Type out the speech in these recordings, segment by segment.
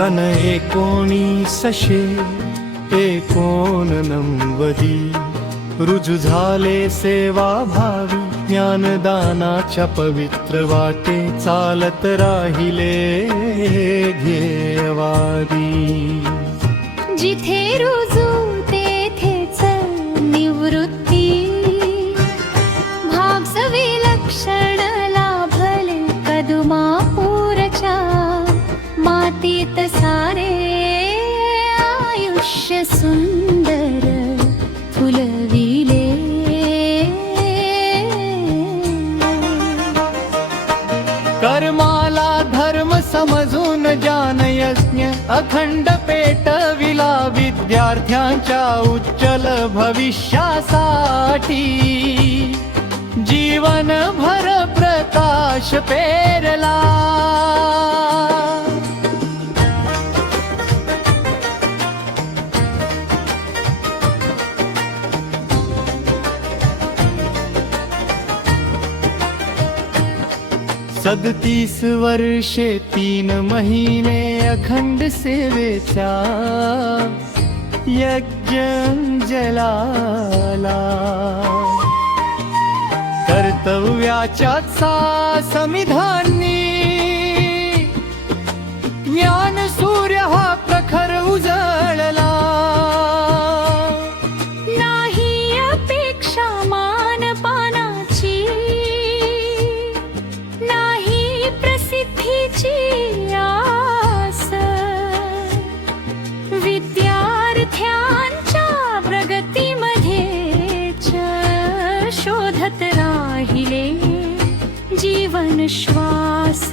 सन 1989 रुजू झाले सेवा भावी, ज्ञानदानाच्या पवित्र वाटे चालत राहिले ध्येयवादी. जिथे रुजू तेथेच निवृत्ती, भाग विलक्षण लाभले कदमापूरच्या मातीत सारे आयुष्य सुंदर फुलविले. कर्माला धर्म समजून ज्ञानयज्ञ अखंड पेटविला, विद्यार्थ्यांच्या उज्ज्वल भविष्यासाठी जीवनभर प्रकाश पेरला. सदतीस वर्षे 3 महिने अखंड सेवेचा यज्ञ जलाला. कर्तव्याच्या समिधानी ज्ञान सूर्य हा प्रखर उजळला. नाही अपेक्षा मानपानाची, नाही प्रसिद्धीची आस, विद्यार्थ्यांच्या प्रगतीमध्येच शोधत राहिले जीवन श्वास.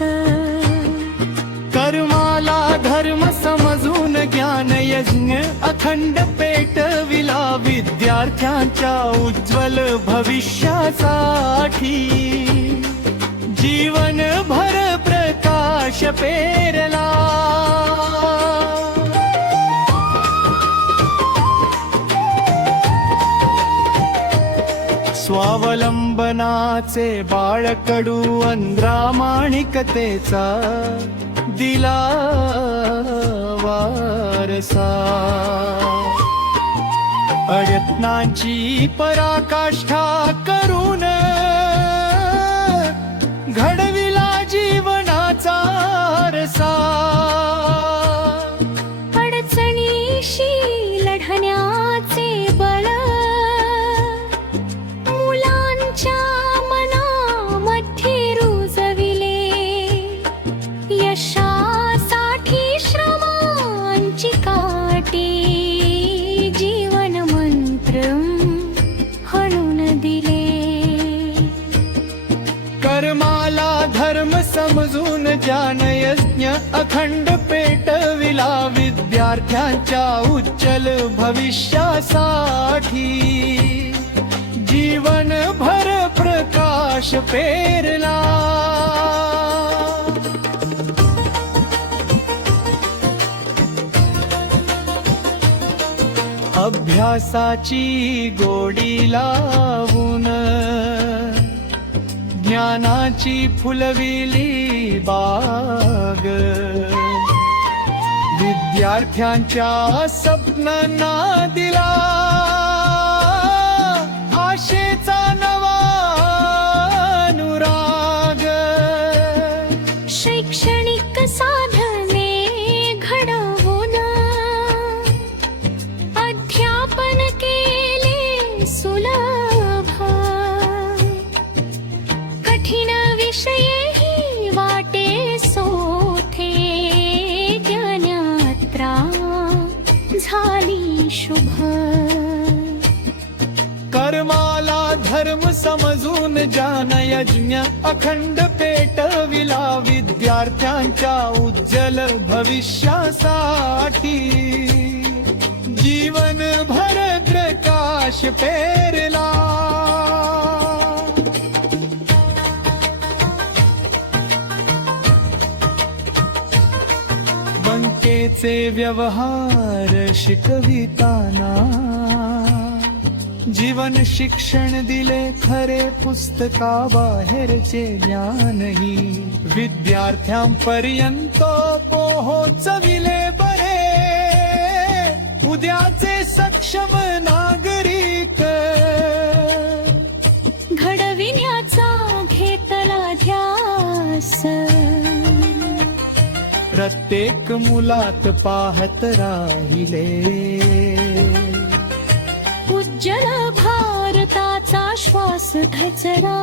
कर्माला धर्म समजून ज्ञान यज्ञ अखंड पेटविला, विद्यार्थ्यांच्या उज्ज्वल भविष्यासाठी जीवनभर प्रकाश पेरला. स्वावलंबनाचे बाळकडू अंध्रामाणिकतेचा दिला वारसा. अयत्नांची पराकाष्ठा करून घडविला जीवनाचा रसा. अडचणीशी लढण्याचे बळ मुलांच्या मनामध्ये रुजविले. यशासाठी श्रमांची काठी जीवन मंत्र हणून दिले. कर्माला धर्म समजून ज्ञान यज्ञ अखंड पेटविला, विद्यार्थ्यांच्या उज्ज्वल भविष्यासाठी जीवनभर प्रकाश पेरला. अभ्यासाची गोडी लावून ज्ञानाची फुलविली बाग, विद्यार्थ्यांच्या स्वप्नांना दिला आशेचा नवा अनुराग. शैक्षणिक साधने घडवून अध्यापन केले सुलभ, कठीण विषयही वाटे सोथे ज्ञानयात्रा झाली शुभ. कर्माला धर्म समजून ज्ञान यज्ञ अखंड पेटविला, विद्यार्थ्यांच्या उज्ज्वल भविष्यासाठी जीवनभर प्रकाश पेरला. बंकेचे व्यवहार शिकविताना जीवन शिक्षण दिले खरे, पुस्तकाबाहेरचे ज्ञानही विद्यार्थ्यांपर्यंत तो पोहोचविले बरे उद्याचे सक्षम नागरिक. घडविण्याचा घेतला ध्यास, प्रत्येक मुलात पाहत राहिले उज्ज्वल भारताचा श्वास ठचला.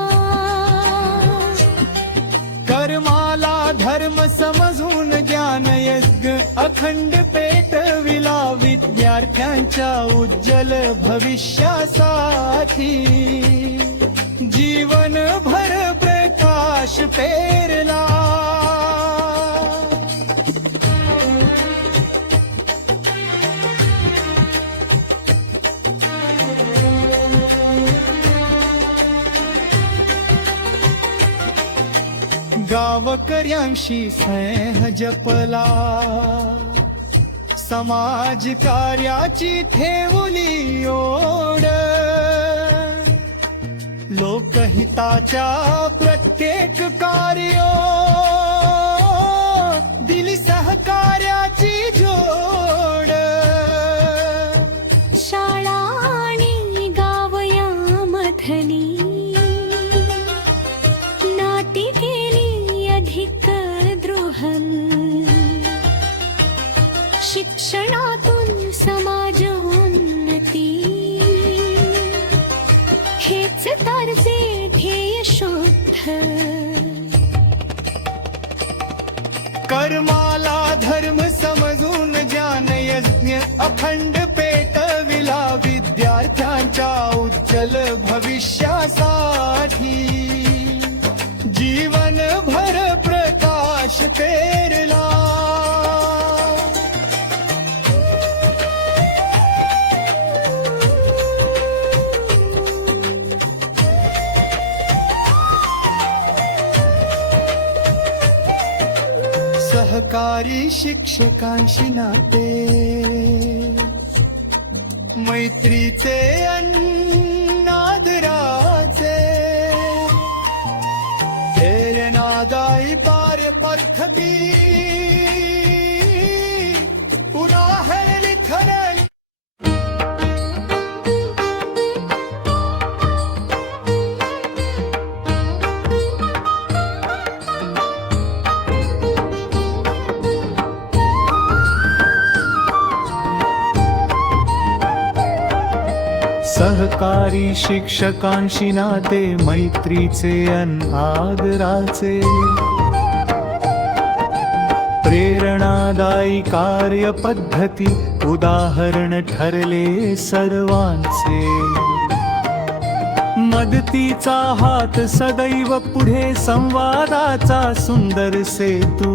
कर्माला धर्म समजून ज्ञान यज्ञ अखंड पेटविला विद्यार्थ्यांच्या उज्ज्वल भविष्यासाठी. जीवनभर प्रकाश पेरला. गावकऱ्यांशी स्नेह जपला, समाज कार्याची ठेवली ओढ. लोकहिताच्या प्रत्येक कार्य दिली सहकार्याची जोड. शाळा आणि गाव यामधली नाती केली अधिक दृढ. शिक्षणातून समाज उन्नती हेच तारचे ध्येय शुद्ध. कर्माला धर्म समजून ज्ञान यज्ञ अखंड पेटविला विद्यार्थ्यांच्या उज्ज्वल भविष्यासाठी. जीवनभर प्रकाश पेरला. सहकारी शिक्षकांशी नाते मैत्रीचे अन्नादराचे. प्रेरणादायी पार पर्थबी उदाहरण लिखन. सहकारी शिक्षकांशी नाते मैत्रीचे अन आदराचे. प्रेरणादायी कार्यपद्धती उदाहरण ठरले सर्वांचे. मदतीचा हात सदैव पुढे संवादाचा सुंदर सेतू.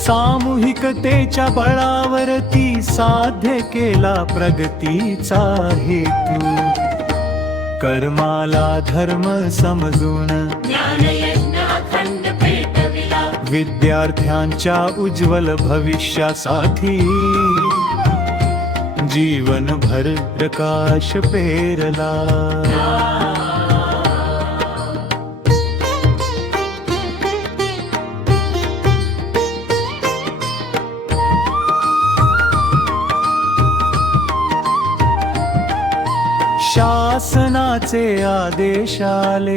सामूहिकतेच्या बळावरती साध्य केला प्रगतीचा हेतू. कर्माला धर्म समजून ज्ञानयज्ञ अखंड पेटविला विद्यार्थ्यांच्या उज्ज्वल भविष्यासाठी. जीवनभर प्रकाश पेरला. शासनाचे आदेश आले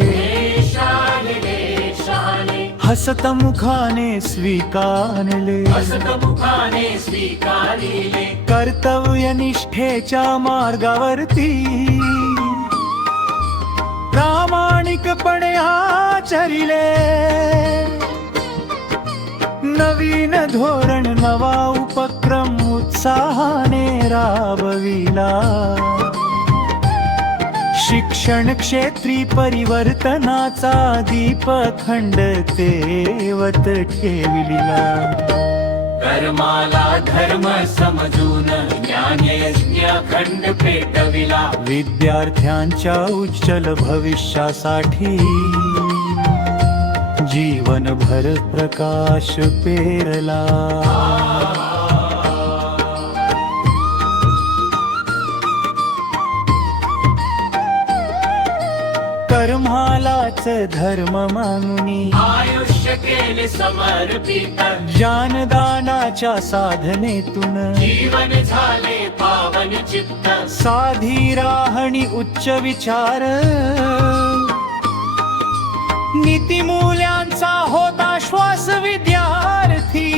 हसत मुखाने स्वीकारले. कर्तव्यनिष्ठेच्या मार्गावरती प्रामाणिकपणे आचरिले. नवीन धोरण नवा उपक्रम उत्साहाने राबविला. शिक्षण क्षेत्री परिवर्तनाचा दीप अखंड तेवत ठेविला. कर्माला धर्म समजून ज्ञानयज्ञ अखंड पेटविला विद्यार्थ्यांच्या उज्ज्वल भविष्यासाठी. जीवनभर प्रकाश पेरला. कर्म आम्हालाच धर्म मानुनी आयुष्य केले समर्पित ज्ञानदानाच्या साधनेतून जीवन झाले पावन चित्त साधी राहणी उच्च विचार नीतिमूल्यांचा होता श्वास विद्यार्थी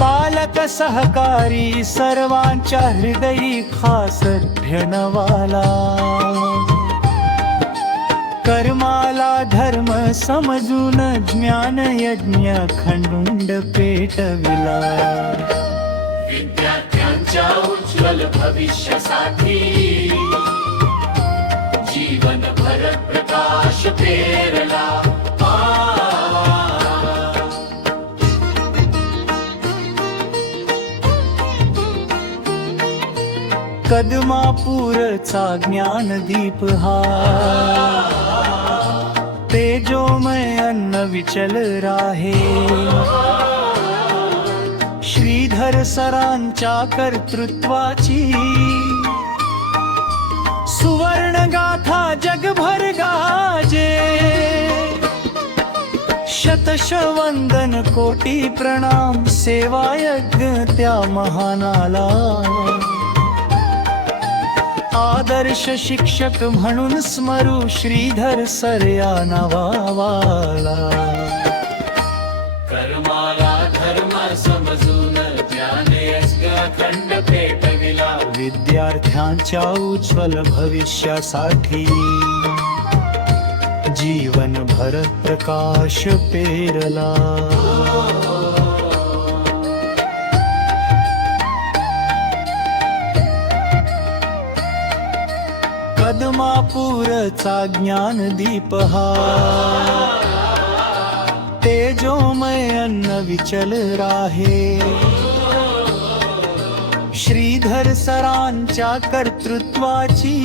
पालक सहकारी सर्वांच्या हृदयी खास ध्यनवाला कर्माला धर्म समजून ज्ञान यज्ञ खंड पेटविला विद्यार्थ्यांच्या उज्ज्वल भविष्यासाठी जीवनभर प्रकाश पेरला कदमापूरचा ज्ञानदीप हा तेजोमय अन्न विचल राहे श्रीधर सरांच्या कर्तृत्वाची सुवर्ण गाथा जगभर गाजे शतश वंदन कोटी प्रणाम सेवा यज्ञ त्या महानाला आदर्श शिक्षक म्हणून स्मरू श्रीधर सर या नावावाला कर्माला धर्म समजून ज्ञाने खंड पेटविला विद्यार्थ्यांच्या उज्ज्वल भविष्यासाठी जीवनभर प्रकाश पेरला कदमापूरचा ज्ञानदीप हा तेजोमय अन्न विचल राहे श्रीधर सरांच्या कर्तृत्वाची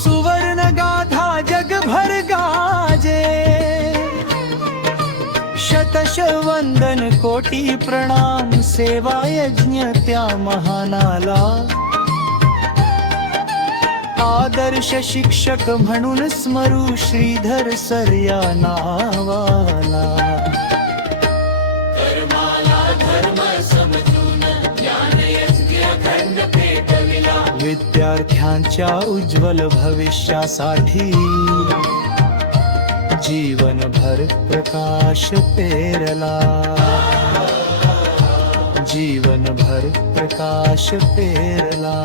सुवर्ण गाथा जगभर गाजे शतश वंदन कोटी प्रणाम सेवा यज्ञ त्या महानाला आदर्श शिक्षक म्हणून स्मरू श्रीधर सर या नावाला कर्माला धर्म समजून ज्ञान यज्ञ खंड पेटविला विद्यार्थ्यांच्या उज्ज्वल भविष्यासाठी जीवनभर प्रकाश पेरला जीवनभर प्रकाश पेरला